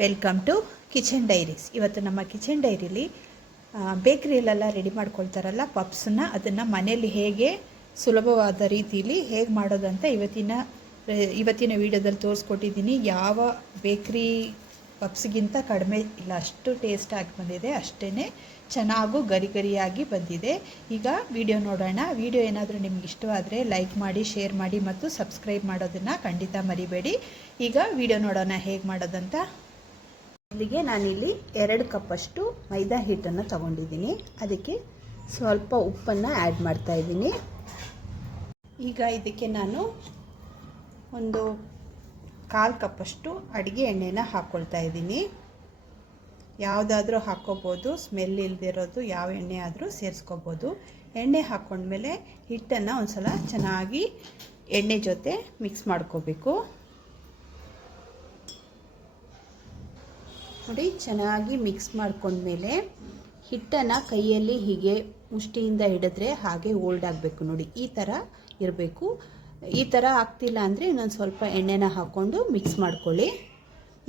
Welcome to kitchen diaries. ಇವತ್ತು ನಮ್ಮ kitchen ಡೈರಿಲಿ ಬೇಕ್ರಿಯಲ್ಲೆಲ್ಲ ready ಮಾಡ್ಕೊಳ್ತಾರಲ್ಲ ಪಪ್ಸನ್ನ, ಅದನ್ನು ಮನೆಯಲ್ಲಿ ಹೇಗೆ ಸುಲಭವಾದ ರೀತಿಯಲ್ಲಿ ಹೇಗೆ ಮಾಡೋದಂತ ಇವತ್ತಿನ ವಿಡಿಯೋದಲ್ಲಿ ತೋರಿಸ್ಕೊಟ್ಟಿದ್ದೀನಿ. ಯಾವ ಬೇಕ್ರಿ ಪಪ್ಸ್ಗಿಂತ ಕಡಿಮೆ ಇಲ್ಲ, ಅಷ್ಟು ಟೇಸ್ಟಾಗಿ ಬಂದಿದೆ, ಅಷ್ಟೇ ಚೆನ್ನಾಗೂ ಗರಿ ಗರಿಯಾಗಿ ಬಂದಿದೆ. ಈಗ ವಿಡಿಯೋ ನೋಡೋಣ. ವಿಡಿಯೋ ಏನಾದರೂ ನಿಮ್ಗೆ ಇಷ್ಟವಾದರೆ ಲೈಕ್ ಮಾಡಿ, ಶೇರ್ ಮಾಡಿ ಮತ್ತು ಸಬ್ಸ್ಕ್ರೈಬ್ ಮಾಡೋದನ್ನು ಖಂಡಿತ ಮರಿಬೇಡಿ. ಈಗ ವಿಡಿಯೋ ನೋಡೋಣ ಹೇಗೆ ಮಾಡೋದಂತ. ಇಲ್ಲಿಗೆ ನಾನಿಲ್ಲಿ 2 ಕಪ್ಪಷ್ಟು ಮೈದಾ ಹಿಟ್ಟನ್ನು ತಗೊಂಡಿದ್ದೀನಿ. ಅದಕ್ಕೆ ಸ್ವಲ್ಪ ಉಪ್ಪನ್ನು ಆ್ಯಡ್ ಮಾಡ್ತಾ ಇದ್ದೀನಿ. ಈಗ ಇದಕ್ಕೆ ನಾನು ಒಂದು 1/4 ಕಪ್ಪಷ್ಟು ಅಡುಗೆ ಎಣ್ಣೆನ ಹಾಕ್ಕೊಳ್ತಾ ಇದ್ದೀನಿ. ಯಾವುದಾದ್ರೂ ಹಾಕ್ಕೋಬೋದು, ಸ್ಮೆಲ್ ಇಲ್ಲದಿರೋದು ಯಾವ ಎಣ್ಣೆ ಆದರೂ ಸೇರಿಸ್ಕೋಬೋದು. ಎಣ್ಣೆ ಹಾಕ್ಕೊಂಡ್ಮೇಲೆ ಹಿಟ್ಟನ್ನು ಒಂದು ಸಲ ಚೆನ್ನಾಗಿ ಎಣ್ಣೆ ಜೊತೆ ಮಿಕ್ಸ್ ಮಾಡ್ಕೋಬೇಕು. ನೋಡಿ, ಚೆನ್ನಾಗಿ ಮಿಕ್ಸ್ ಮಾಡ್ಕೊಂಡ್ಮೇಲೆ ಹಿಟ್ಟನ್ನು ಕೈಯಲ್ಲಿ ಹೀಗೆ ಮುಷ್ಟಿಯಿಂದ ಹಿಡಿದ್ರೆ ಹಾಗೆ ಓಲ್ಡ್ ಆಗಬೇಕು. ನೋಡಿ, ಈ ಥರ ಇರಬೇಕು. ಈ ಥರ ಆಗ್ತಿಲ್ಲ ಅಂದರೆ ಇನ್ನೊಂದು ಸ್ವಲ್ಪ ಎಣ್ಣೆನ ಹಾಕ್ಕೊಂಡು ಮಿಕ್ಸ್ ಮಾಡ್ಕೊಳ್ಳಿ.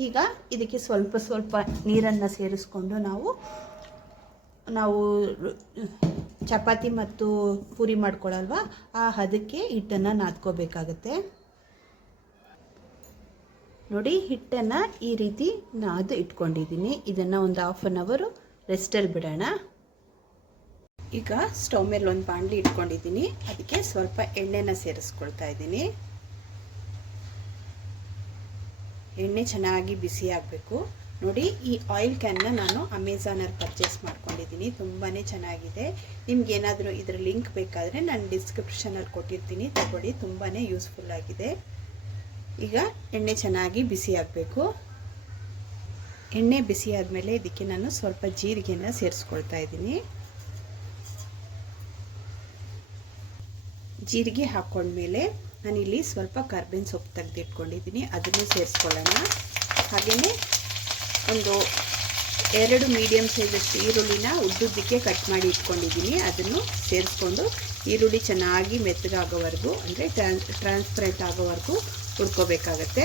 ಈಗ ಇದಕ್ಕೆ ಸ್ವಲ್ಪ ಸ್ವಲ್ಪ ನೀರನ್ನು ಸೇರಿಸ್ಕೊಂಡು ನಾವು ಚಪಾತಿ ಮತ್ತು ಪೂರಿ ಮಾಡ್ಕೊಳ್ಳಲ್ವ, ಆ ಹದಕ್ಕೆ ಹಿಟ್ಟನ್ನು ನಾದ್ಕೋಬೇಕಾಗತ್ತೆ. ನೋಡಿ, ಹಿಟ್ಟನ್ನು ಈ ರೀತಿ ನಾದು ಇಟ್ಕೊಂಡಿದ್ದೀನಿ. ಇದನ್ನು ಒಂದು 1/2 ಅವರ್ ರೆಸ್ಟಲ್ಲಿ ಬಿಡೋಣ. ಈಗ ಸ್ಟವ್ ಮೇಲೆ ಒಂದು ಬಾಣಲಿ ಇಟ್ಕೊಂಡಿದ್ದೀನಿ. ಅದಕ್ಕೆ ಸ್ವಲ್ಪ ಎಣ್ಣೆನ ಸೇರಿಸ್ಕೊಳ್ತಾ ಇದ್ದೀನಿ. ಎಣ್ಣೆ ಚೆನ್ನಾಗಿ ಬಿಸಿ ಆಗಬೇಕು. ನೋಡಿ, ಈ ಆಯಿಲ್ ಕ್ಯಾನ್ನ ನಾನು ಅಮೆಝಾನಲ್ಲಿ ಪರ್ಚೇಸ್ ಮಾಡ್ಕೊಂಡಿದ್ದೀನಿ. ತುಂಬಾ ಚೆನ್ನಾಗಿದೆ. ನಿಮ್ಗೇನಾದರೂ ಇದರ ಲಿಂಕ್ ಬೇಕಾದರೆ ನಾನು ಡಿಸ್ಕ್ರಿಪ್ಷನಲ್ಲಿ ಕೊಟ್ಟಿರ್ತೀನಿ, ತಗೊಳ್ಳಿ. ತುಂಬಾ ಯೂಸ್ಫುಲ್ ಆಗಿದೆ. ಈಗ ಎಣ್ಣೆ ಚೆನ್ನಾಗಿ ಬಿಸಿ ಆಗಬೇಕು. ಎಣ್ಣೆ ಬಿಸಿ ಆದಮೇಲೆ ಇದಕ್ಕೆ ನಾನು ಸ್ವಲ್ಪ ಜೀರಿಗೆನ ಸೇರಿಸ್ಕೊಳ್ತಾ ಇದ್ದೀನಿ. ಜೀರಿಗೆ ಹಾಕ್ಕೊಂಡ್ಮೇಲೆ ನಾನಿಲ್ಲಿ ಸ್ವಲ್ಪ ಕರ್ಬೇವಿನ ಸೊಪ್ಪು ತೆಗೆದಿಟ್ಕೊಂಡಿದ್ದೀನಿ, ಅದನ್ನು ಸೇರಿಸ್ಕೊಳ್ಳೋಣ. ಹಾಗೆಯೇ ಒಂದು 2 ಮೀಡಿಯಮ್ ಸೈಜಷ್ಟು ಈರುಳ್ಳಿನ ಉದ್ದುದ್ದಕ್ಕೆ ಕಟ್ ಮಾಡಿ ಇಟ್ಕೊಂಡಿದ್ದೀನಿ. ಅದನ್ನು ಸೇರಿಸ್ಕೊಂಡು ಈರುಳ್ಳಿ ಚೆನ್ನಾಗಿ ಮೆತ್ತಗಾಗೋವರೆಗೂ, ಅಂದರೆ ಟ್ರಾನ್ಸ್ಪರೆಂಟ್ ಆಗೋವರೆಗೂ ಹುರ್ಕೋಬೇಕಾಗತ್ತೆ.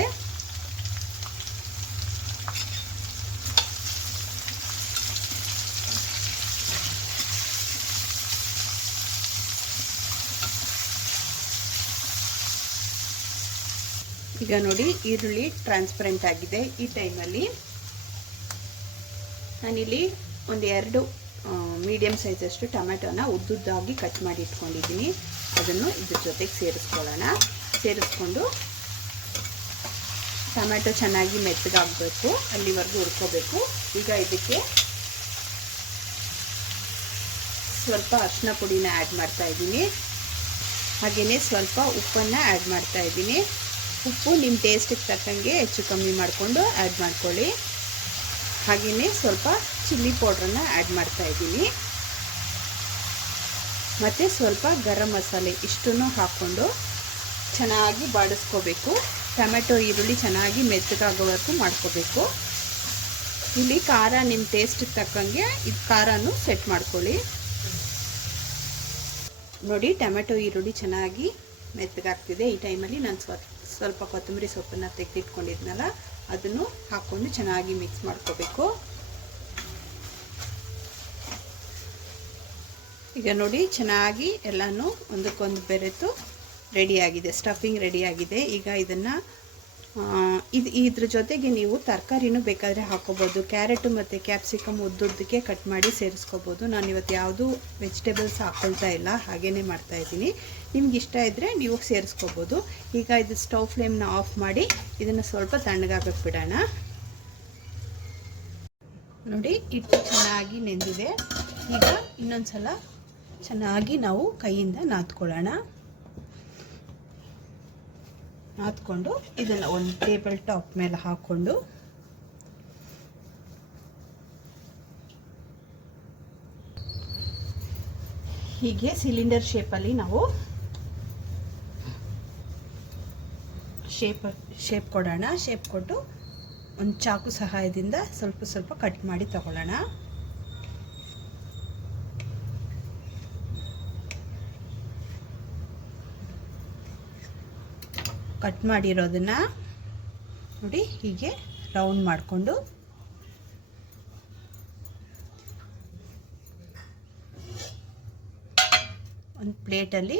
ಈಗ ನೋಡಿ, ಈರುಳ್ಳಿ ಟ್ರಾನ್ಸ್ಪರೆಂಟ್ ಆಗಿದೆ. ಈ ಟೈಮಲ್ಲಿ ನಾನಿಲ್ಲಿ ಒಂದು 2 ಮೀಡಿಯಮ್ ಸೈಜಷ್ಟು ಟೊಮೆಟೊನ ಉದ್ದುದ್ದಾಗಿ ಕಟ್ ಮಾಡಿ ಇಟ್ಕೊಂಡಿದ್ದೀನಿ. ಅದನ್ನು ಇದ್ರ ಜೊತೆಗೆ ಸೇರಿಸ್ಕೊಳ್ಳೋಣ. ಸೇರಿಸ್ಕೊಂಡು ಟೊಮೆಟೊ ಚೆನ್ನಾಗಿ ಮೆತ್ತಗಾಗಬೇಕು, ಅಲ್ಲಿವರೆಗೂ ಹುರ್ಕೋಬೇಕು. ಈಗ ಇದಕ್ಕೆ ಸ್ವಲ್ಪ ಅರಿಶಿನ ಪುಡಿನ ಆ್ಯಡ್ ಮಾಡ್ತಾ ಇದ್ದೀನಿ. ಹಾಗೆಯೇ ಸ್ವಲ್ಪ ಉಪ್ಪನ್ನು ಆ್ಯಡ್ ಮಾಡ್ತಾ ಇದ್ದೀನಿ. ಉಪ್ಪು ನಿಮ್ಮ ಟೇಸ್ಟಿಗೆ ತಕ್ಕಂಗೆ ಹೆಚ್ಚು ಕಮ್ಮಿ ಮಾಡಿಕೊಂಡು ಆ್ಯಡ್ ಮಾಡ್ಕೊಳ್ಳಿ. ಹಾಗೆಯೇ ಸ್ವಲ್ಪ ಚಿಲ್ಲಿ ಪೌಡ್ರನ್ನು ಆ್ಯಡ್ ಮಾಡ್ತಾ ಇದ್ದೀನಿ. ಮತ್ತು ಸ್ವಲ್ಪ ಗರಂ ಮಸಾಲೆ, ಇಷ್ಟನ್ನು ಹಾಕ್ಕೊಂಡು ಚೆನ್ನಾಗಿ ಬಾಡಿಸ್ಕೋಬೇಕು. ಟೊಮೆಟೊ ಈರುಳ್ಳಿ ಚೆನ್ನಾಗಿ ಮೆತ್ತಗಾಗೋವರೆಗೂ ಮಾಡ್ಕೋಬೇಕು. ಇಲ್ಲಿ ಖಾರ ನಿಮ್ಮ ಟೇಸ್ಟಿಗೆ ತಕ್ಕಂಗೆ ಇದು ಖಾರನೂ ಸೆಟ್ ಮಾಡ್ಕೊಳ್ಳಿ. ನೋಡಿ, ಟೊಮೆಟೊ ಈರುಳ್ಳಿ ಚೆನ್ನಾಗಿ ಮೆತ್ತಗಾಗ್ತಿದೆ. ಈ ಟೈಮಲ್ಲಿ ನಾನು ಸ್ವಲ್ಪ ಕೊತ್ತಂಬರಿ ಸೊಪ್ಪನ್ನು ತೆಗೆದಿಟ್ಕೊಂಡಿದ್ನಲ್ಲ, ಅದನ್ನು ಹಾಕ್ಕೊಂಡು ಚೆನ್ನಾಗಿ ಮಿಕ್ಸ್ ಮಾಡ್ಕೋಬೇಕು. ಈಗ ನೋಡಿ, ಚೆನ್ನಾಗಿ ಎಲ್ಲನೂ ಒಂದಕ್ಕೊಂದು ಬೆರೆತು ರೆಡಿಯಾಗಿದೆ. ಸ್ಟಫಿಂಗ್ ರೆಡಿಯಾಗಿದೆ. ಈಗ ಇದನ್ನು ಇದ್ರ ಜೊತೆಗೆ ನೀವು ತರಕಾರಿನೂ ಬೇಕಾದರೆ ಹಾಕ್ಕೋಬೋದು. ಕ್ಯಾರೆಟು ಮತ್ತು ಕ್ಯಾಪ್ಸಿಕಮ್ ಉದ್ದುದ್ದಕ್ಕೆ ಕಟ್ ಮಾಡಿ ಸೇರಿಸ್ಕೋಬೋದು. ನಾನು ಇವತ್ತು ಯಾವುದೂ ವೆಜಿಟೇಬಲ್ಸ್ ಹಾಕ್ಕೊಳ್ತಾ ಇಲ್ಲ, ಹಾಗೇ ಮಾಡ್ತಾಯಿದ್ದೀನಿ. ನಿಮ್ಗೆ ಇಷ್ಟ ಇದ್ದರೆ ನೀವು ಸೇರಿಸ್ಕೋಬೋದು. ಈಗ ಇದು ಸ್ಟವ್ ಫ್ಲೇಮ್ನ ಆಫ್ ಮಾಡಿ ಇದನ್ನು ಸ್ವಲ್ಪ ತಣ್ಣಗಾಗಕ್ಕೆ ಬಿಡೋಣ. ನೋಡಿ, ಹಿಟ್ಟು ಚೆನ್ನಾಗಿ ನೆಂದಿದೆ. ಈಗ ಇನ್ನೊಂದು ಸಲ ಚೆನ್ನಾಗಿ ನಾವು ಕೈಯಿಂದ ನಾದ್ಕೊಳ್ಳೋಣ. ನಾದ್ಕೊಂಡು ಇದನ್ನು ಒಂದು ಟೇಬಲ್ ಟಾಪ್ ಮೇಲೆ ಹಾಕ್ಕೊಂಡು ಹೀಗೆ ಸಿಲಿಂಡರ್ ಶೇಪಲ್ಲಿ ನಾವು ಶೇಪ್ ಕೊಡೋಣ. ಶೇಪ್ ಕೊಟ್ಟು ಒಂದು ಚಾಕು ಸಹಾಯದಿಂದ ಸ್ವಲ್ಪ ಸ್ವಲ್ಪ ಕಟ್ ಮಾಡಿ ತಗೊಳ್ಳೋಣ. ಕಟ್ ಮಾಡಿರೋದನ್ನು ನೋಡಿ ಹೀಗೆ ರೌಂಡ್ ಮಾಡಿಕೊಂಡು ಒಂದು ಪ್ಲೇಟಲ್ಲಿ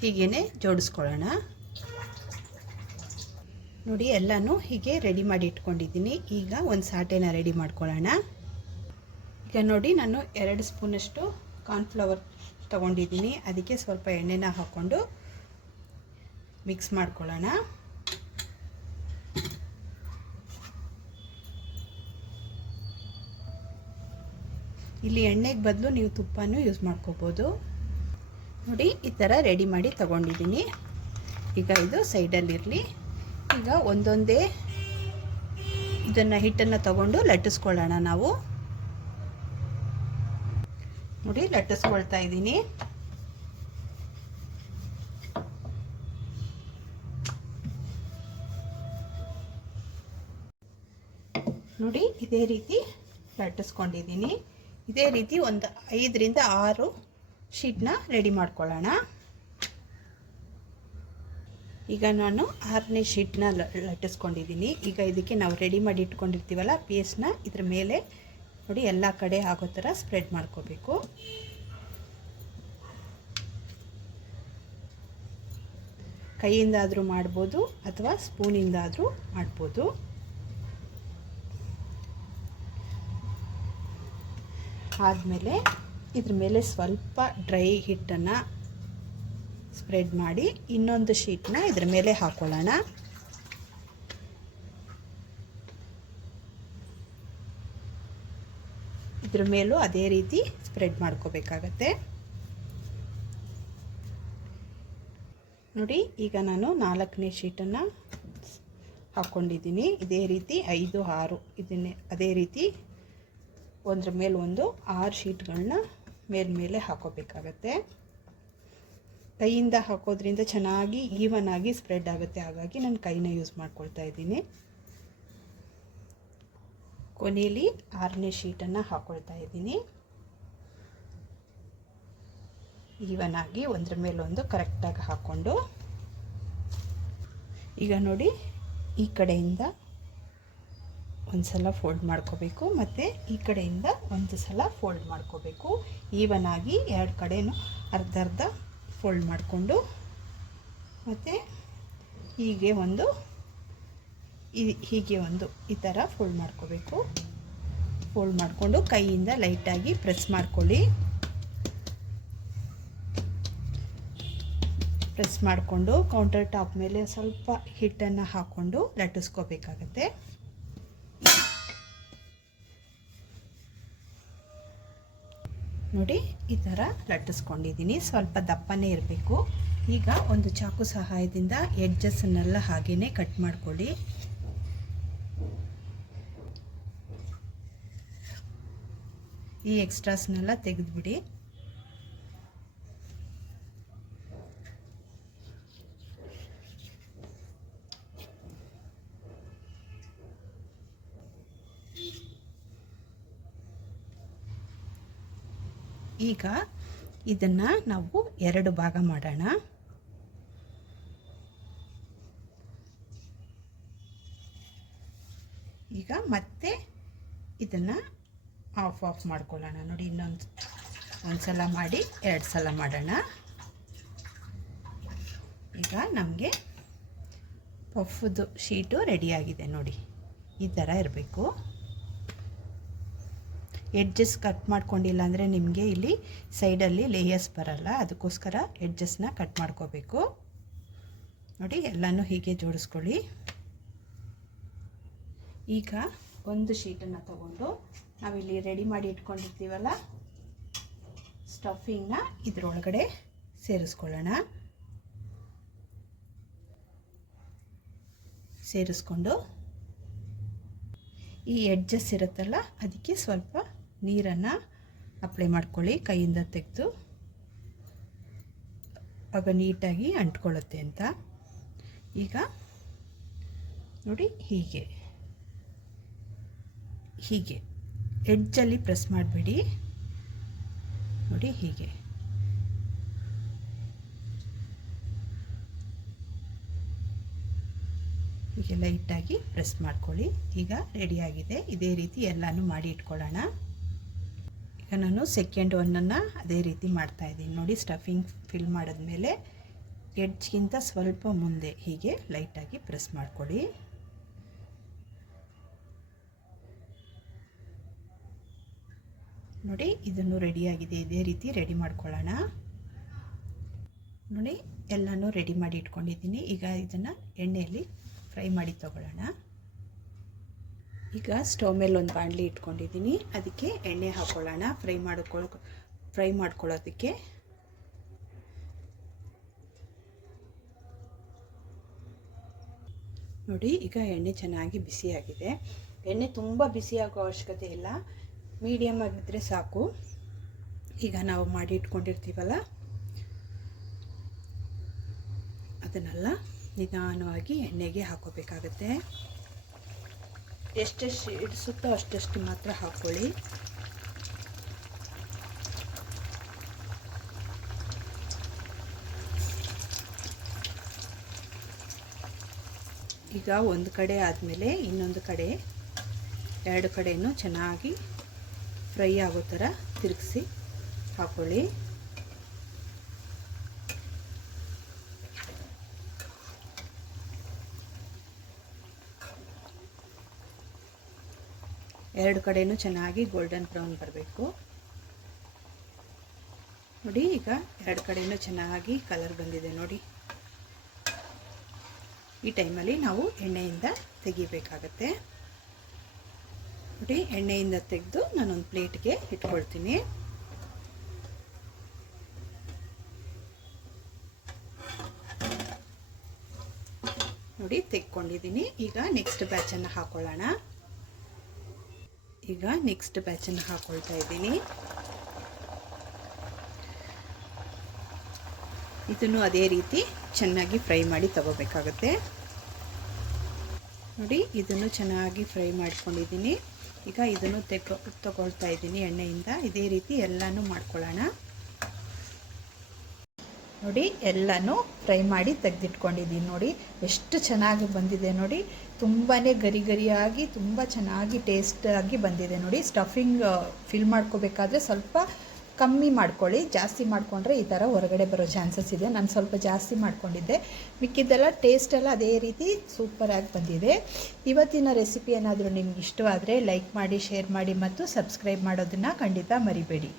ಹೀಗೇ ಜೋಡಿಸ್ಕೊಳ್ಳೋಣ. ನೋಡಿ ಎಲ್ಲನೂ ಹೀಗೆ ರೆಡಿ ಮಾಡಿ ಇಟ್ಕೊಂಡಿದ್ದೀನಿ. ಈಗ ಒಂದು ಸಾಟೆನ ರೆಡಿ ಮಾಡ್ಕೊಳ್ಳೋಣ. ಈಗ ನೋಡಿ ನಾನು 2 ಸ್ಪೂನಷ್ಟು ಕಾರ್ನ್ಫ್ಲವರ್ ತೊಗೊಂಡಿದ್ದೀನಿ. ಅದಕ್ಕೆ ಸ್ವಲ್ಪ ಎಣ್ಣೆನ ಹಾಕ್ಕೊಂಡು ಮಿಕ್ಸ್ ಮಾಡ್ಕೊಳ್ಳೋಣ. ಇಲ್ಲಿ ಎಣ್ಣೆಗೆ ಬದಲು ನೀವು ತುಪ್ಪನೂ ಯೂಸ್ ಮಾಡ್ಕೋಬೋದು. ನೋಡಿ ಈ ಥರ ರೆಡಿ ಮಾಡಿ ತಗೊಂಡಿದ್ದೀನಿ. ಈಗ ಇದು ಸೈಡಲ್ಲಿರಲಿ. ಈಗ ಒಂದೊಂದೇ ಇದನ್ನು ಹಿಟ್ಟನ್ನು ತಗೊಂಡು ಲಟ್ಟಿಸ್ಕೊಳ್ಳೋಣ ನಾವು. ನೋಡಿ ಲಟ್ಟಿಸ್ಕೊಳ್ತಾ ಇದ್ದೀನಿ. ನೋಡಿ ಇದೇ ರೀತಿ ಲಟ್ಟಿಸ್ಕೊಂಡಿದ್ದೀನಿ. ಇದೇ ರೀತಿ ಒಂದು 5 ರಿಂದ 6 ಶೀಟ್ನ ರೆಡಿ ಮಾಡ್ಕೊಳ್ಳೋಣ. ಈಗ ನಾನು 6ನೇ ಶೀಟ್ನ ಲಟ್ಟಿಸ್ಕೊಂಡಿದ್ದೀನಿ. ಈಗ ಇದಕ್ಕೆ ನಾವು ರೆಡಿ ಮಾಡಿ ಇಟ್ಕೊಂಡಿರ್ತೀವಲ್ಲ ಪೇಸ್ಟ್ನ ಇದ್ರ ಮೇಲೆ ನೋಡಿ ಎಲ್ಲ ಕಡೆ ಆಗೋ ಥರ ಸ್ಪ್ರೆಡ್ ಮಾಡ್ಕೋಬೇಕು. ಕೈಯಿಂದಾದರೂ ಮಾಡ್ಬೋದು ಅಥವಾ ಸ್ಪೂನಿಂದಾದರೂ ಮಾಡ್ಬೋದು. ಆದಮೇಲೆ ಇದ್ರ ಮೇಲೆ ಸ್ವಲ್ಪ ಡ್ರೈ ಹಿಟ್ಟನ್ನು ಸ್ಪ್ರೆಡ್ ಮಾಡಿ ಇನ್ನೊಂದು ಶೀಟ್ನ ಇದ್ರ ಮೇಲೆ ಹಾಕೊಳ್ಳೋಣ. ಇದ್ರ ಮೇಲೂ ಅದೇ ರೀತಿ ಸ್ಪ್ರೆಡ್ ಮಾಡ್ಕೋಬೇಕಾಗತ್ತೆ. ನೋಡಿ ಈಗ ನಾನು 4ನೇ ಶೀಟನ್ನು ಹಾಕ್ಕೊಂಡಿದ್ದೀನಿ. ಇದೇ ರೀತಿ 5, 6 ಇದನ್ನೇ ಅದೇ ರೀತಿ ಒಂದ್ರ ಮೇಲೆ ಒಂದು 6 ಶೀಟ್ಗಳನ್ನ ಮೇಲ್ಮೇಲೆ ಹಾಕೋಬೇಕಾಗತ್ತೆ. ಕೈಯಿಂದ ಹಾಕೋದ್ರಿಂದ ಚೆನ್ನಾಗಿ ಈವನ್ ಆಗಿ ಸ್ಪ್ರೆಡ್ ಆಗುತ್ತೆ. ಹಾಗಾಗಿ ನಾನು ಕೈನ ಯೂಸ್ ಮಾಡ್ಕೊಳ್ತಾ ಇದ್ದೀನಿ. ಕೊನೆಯಲ್ಲಿ 6ನೇ ಶೀಟನ್ನು ಹಾಕ್ಕೊಳ್ತಾ ಇದ್ದೀನಿ. ಈವನ್ ಆಗಿ ಒಂದ್ರ ಮೇಲೊಂದು ಕರೆಕ್ಟಾಗಿ ಹಾಕ್ಕೊಂಡು ಈಗ ನೋಡಿ ಈ ಕಡೆಯಿಂದ ಒಂದು ಸಲ ಫೋಲ್ಡ್ ಮಾಡ್ಕೋಬೇಕು ಮತ್ತು ಈ ಕಡೆಯಿಂದ ಒಂದು ಸಲ ಫೋಲ್ಡ್ ಮಾಡ್ಕೋಬೇಕು. ಈವನ್ ಆಗಿ 2 ಕಡೆನೂ ಅರ್ಧ ಫೋಲ್ಡ್ ಮಾಡಿಕೊಂಡು ಮತ್ತು ಹೀಗೆ ಒಂದು ಈ ಥರ ಫೋಲ್ಡ್ ಮಾಡ್ಕೋಬೇಕು. ಫೋಲ್ಡ್ ಮಾಡಿಕೊಂಡು ಕೈಯಿಂದ ಲೈಟಾಗಿ ಪ್ರೆಸ್ ಮಾಡ್ಕೊಳ್ಳಿ. ಪ್ರೆಸ್ ಮಾಡಿಕೊಂಡು ಕೌಂಟರ್ ಟಾಪ್ ಮೇಲೆ ಸ್ವಲ್ಪ ಹಿಟ್ಟನ್ನು ಹಾಕ್ಕೊಂಡು ಲಟ್ಟಿಸ್ಕೋಬೇಕಾಗತ್ತೆ. ನೋಡಿ ಈ ಥರ ಲಟ್ಟಿಸ್ಕೊಂಡಿದ್ದೀನಿ. ಸ್ವಲ್ಪ ದಪ್ಪನೇ ಇರಬೇಕು. ಈಗ ಒಂದು ಚಾಕು ಸಹಾಯದಿಂದ ಎಡ್ಜಸ್ಸನ್ನೆಲ್ಲ ಹಾಗೇ ಕಟ್ ಮಾಡ್ಕೊಳ್ಳಿ. ಈ ಎಕ್ಸ್ಟ್ರಾಸ್ನೆಲ್ಲ ತೆಗೆದುಬಿಡಿ. ಈಗ ಇದನ್ನು ನಾವು 2 ಭಾಗ ಮಾಡೋಣ. ಈಗ ಮತ್ತೆ ಇದನ್ನು ಆಫ್ ಮಾಡ್ಕೊಳ್ಳೋಣ. ನೋಡಿ ಒಂದು ಸಲ ಮಾಡಿ 2 ಸಲ ಮಾಡೋಣ. ಈಗ ನಮಗೆ ಪಫ್ದು ಶೀಟು ರೆಡಿಯಾಗಿದೆ. ನೋಡಿ ಈ ಥರ ಇರಬೇಕು. ಎಡ್ಜಸ್ ಕಟ್ ಮಾಡ್ಕೊಂಡಿಲ್ಲ ಅಂದರೆ ನಿಮಗೆ ಇಲ್ಲಿ ಸೈಡಲ್ಲಿ ಲೇಯರ್ಸ್ ಬರಲ್ಲ. ಅದಕ್ಕೋಸ್ಕರ ಎಡ್ಜಸ್ನ ಕಟ್ ಮಾಡ್ಕೋಬೇಕು. ನೋಡಿ ಎಲ್ಲನೂ ಹೀಗೆ ಜೋಡಿಸ್ಕೊಳ್ಳಿ. ಈಗ ಒಂದು ಶೀಟನ್ನು ತಗೊಂಡು ನಾವಿಲ್ಲಿ ರೆಡಿ ಮಾಡಿ ಇಟ್ಕೊಂಡಿರ್ತೀವಲ್ಲ ಸ್ಟಫಿಂಗ್ನ ಇದರೊಳಗಡೆ ಸೇರಿಸ್ಕೊಳ್ಳೋಣ. ಸೇರಿಸ್ಕೊಂಡು ಈ ಎಡ್ಜಸ್ ಇರುತ್ತಲ್ಲ ಅದಕ್ಕೆ ಸ್ವಲ್ಪ ನೀರನ್ನು ಅಪ್ಲೈ ಮಾಡ್ಕೊಳ್ಳಿ. ಕೈಯಿಂದ ತೆಗೆದು ಆಗ ನೀಟಾಗಿ ಅಂಟ್ಕೊಳ್ಳುತ್ತೆ ಅಂತ. ಈಗ ನೋಡಿ ಹೀಗೆ ಎಡ್ಜಲ್ಲಿ ಪ್ರೆಸ್ ಮಾಡಬೇಡಿ. ನೋಡಿ ಹೀಗೆ ಹೀಗೆ ಲೈಟಾಗಿ ಪ್ರೆಸ್ ಮಾಡ್ಕೊಳ್ಳಿ. ಈಗ ರೆಡಿಯಾಗಿದೆ. ಇದೇ ರೀತಿ ಎಲ್ಲನೂ ಮಾಡಿ ಇಟ್ಕೊಳ್ಳೋಣ. ಈಗ ನಾನು ಸೆಕೆಂಡ್ ಒನ್ನನ್ನು ಅದೇ ರೀತಿ ಮಾಡ್ತಾಯಿದ್ದೀನಿ ನೋಡಿ. ಸ್ಟಫಿಂಗ್ ಫಿಲ್ ಮಾಡಿದ್ಮೇಲೆ ಎಡ್ಜ್ಗಿಂತ ಸ್ವಲ್ಪ ಮುಂದೆ ಹೀಗೆ ಲೈಟಾಗಿ ಪ್ರೆಸ್ ಮಾಡ್ಕೊಳ್ಳಿ. ನೋಡಿ ಇದನ್ನು ರೆಡಿಯಾಗಿದೆ. ಇದೇ ರೀತಿ ರೆಡಿ ಮಾಡ್ಕೊಳ್ಳೋಣ. ನೋಡಿ ಎಲ್ಲನೂ ರೆಡಿ ಮಾಡಿ ಇಟ್ಕೊಂಡಿದ್ದೀನಿ. ಈಗ ಇದನ್ನು ಎಣ್ಣೆಯಲ್ಲಿ ಫ್ರೈ ಮಾಡಿ ತಗೊಳ್ಳೋಣ. ಈಗ ಸ್ಟವ್ ಮೇಲೆ ಒಂದು ಬಾಣಲಿ ಇಟ್ಕೊಂಡಿದ್ದೀನಿ. ಅದಕ್ಕೆ ಎಣ್ಣೆ ಹಾಕ್ಕೊಳ್ಳೋಣ ಫ್ರೈ ಮಾಡ್ಕೊಳ್ಳೋದಕ್ಕೆ. ನೋಡಿ ಈಗ ಎಣ್ಣೆ ಚೆನ್ನಾಗಿ ಬಿಸಿಯಾಗಿದೆ. ಎಣ್ಣೆ ತುಂಬ ಬಿಸಿಯಾಗೋ ಅವಶ್ಯಕತೆ ಇಲ್ಲ, ಮೀಡಿಯಮ್ ಆಗಿದ್ದರೆ ಸಾಕು. ಈಗ ನಾವು ಮಾಡಿ ಇಟ್ಕೊಂಡಿರ್ತೀವಲ್ಲ ಅದನ್ನೆಲ್ಲ ನಿಧಾನವಾಗಿ ಎಣ್ಣೆಗೆ ಹಾಕೋಬೇಕಾಗತ್ತೆ. ಎಷ್ಟೆಷ್ಟು ಇಡಿಸುತ್ತೋ ಅಷ್ಟೆಷ್ಟು ಮಾತ್ರ ಹಾಕ್ಕೊಳ್ಳಿ. ಈಗ ಒಂದು ಕಡೆ ಆದಮೇಲೆ ಇನ್ನೊಂದು ಕಡೆ, ಎರಡು ಕಡೆಯೂ ಚೆನ್ನಾಗಿ ಫ್ರೈ ಆಗೋ ಥರ ತಿರುಗಿಸಿ ಹಾಕ್ಕೊಳ್ಳಿ. ಎರಡು ಕಡೆಯೂ ಚೆನ್ನಾಗಿ ಗೋಲ್ಡನ್ ಬ್ರೌನ್ ಬರಬೇಕು. ನೋಡಿ ಈಗ ಎರಡು ಕಡೆಯೂ ಚೆನ್ನಾಗಿ ಕಲರ್ ಬಂದಿದೆ ನೋಡಿ. ಈ ಟೈಮಲ್ಲಿ ನಾವು ಎಣ್ಣೆಯಿಂದ ತೆಗಿಬೇಕಾಗತ್ತೆ. ನೋಡಿ ಎಣ್ಣೆಯಿಂದ ತೆಗೆದು ನಾನೊಂದು ಪ್ಲೇಟ್ಗೆ ಇಟ್ಕೊಳ್ತೀನಿ. ನೋಡಿ ತೆಕ್ಕೊಂಡಿದ್ದೀನಿ. ಈಗ ನೆಕ್ಸ್ಟ್ ಬ್ಯಾಚನ್ನು ಹಾಕೊಳ್ಳೋಣ. ಈಗ ನೆಕ್ಸ್ಟ್ ಬ್ಯಾಚನ್ನು ಹಾಕೊಳ್ತಾ ಇದ್ದೀನಿ. ಇದನ್ನು ಅದೇ ರೀತಿ ಚೆನ್ನಾಗಿ ಫ್ರೈ ಮಾಡಿ ತಗೋಬೇಕಾಗುತ್ತೆ. ನೋಡಿ ಇದನ್ನು ಚೆನ್ನಾಗಿ ಫ್ರೈ ಮಾಡ್ಕೊಂಡಿದ್ದೀನಿ. ಈಗ ಇದನ್ನು ತಗೊಳ್ತಾ ಇದ್ದೀನಿ ಎಣ್ಣೆಯಿಂದ. ಇದೇ ರೀತಿ ಎಲ್ಲನೂ ಮಾಡ್ಕೊಳ್ಳೋಣ. ನೋಡಿ ಎಲ್ಲನೂ ಫ್ರೈ ಮಾಡಿ ತೆಗೆದಿಟ್ಕೊಂಡಿದ್ದೀನಿ. ನೋಡಿ ಎಷ್ಟು ಚೆನ್ನಾಗಿ ಬಂದಿದೆ ನೋಡಿ. ತುಂಬಾ ಗರಿ ಗರಿಯಾಗಿ ತುಂಬ ಚೆನ್ನಾಗಿ ಟೇಸ್ಟಾಗಿ ಬಂದಿದೆ ನೋಡಿ. ಸ್ಟಫಿಂಗ್ ಫಿಲ್ ಮಾಡ್ಕೋಬೇಕಾದ್ರೆ ಸ್ವಲ್ಪ ಕಮ್ಮಿ ಮಾಡ್ಕೊಳ್ಳಿ. ಜಾಸ್ತಿ ಮಾಡಿಕೊಂಡ್ರೆ ಈ ಥರ ಹೊರಗಡೆ ಬರೋ ಚಾನ್ಸಸ್ ಇದೆ. ನಾನು ಸ್ವಲ್ಪ ಜಾಸ್ತಿ ಮಾಡ್ಕೊಂಡಿದ್ದೆ. ಮಿಕ್ಕಿದ್ದೆಲ್ಲ ಟೇಸ್ಟೆಲ್ಲ ಅದೇ ರೀತಿ ಸೂಪರಾಗಿ ಬಂದಿದೆ. ಇವತ್ತಿನ ರೆಸಿಪಿ ಏನಾದರೂ ನಿಮ್ಗೆ ಇಷ್ಟವಾದರೆ ಲೈಕ್ ಮಾಡಿ, ಶೇರ್ ಮಾಡಿ ಮತ್ತು ಸಬ್ಸ್ಕ್ರೈಬ್ ಮಾಡೋದನ್ನು ಖಂಡಿತ ಮರಿಬೇಡಿ.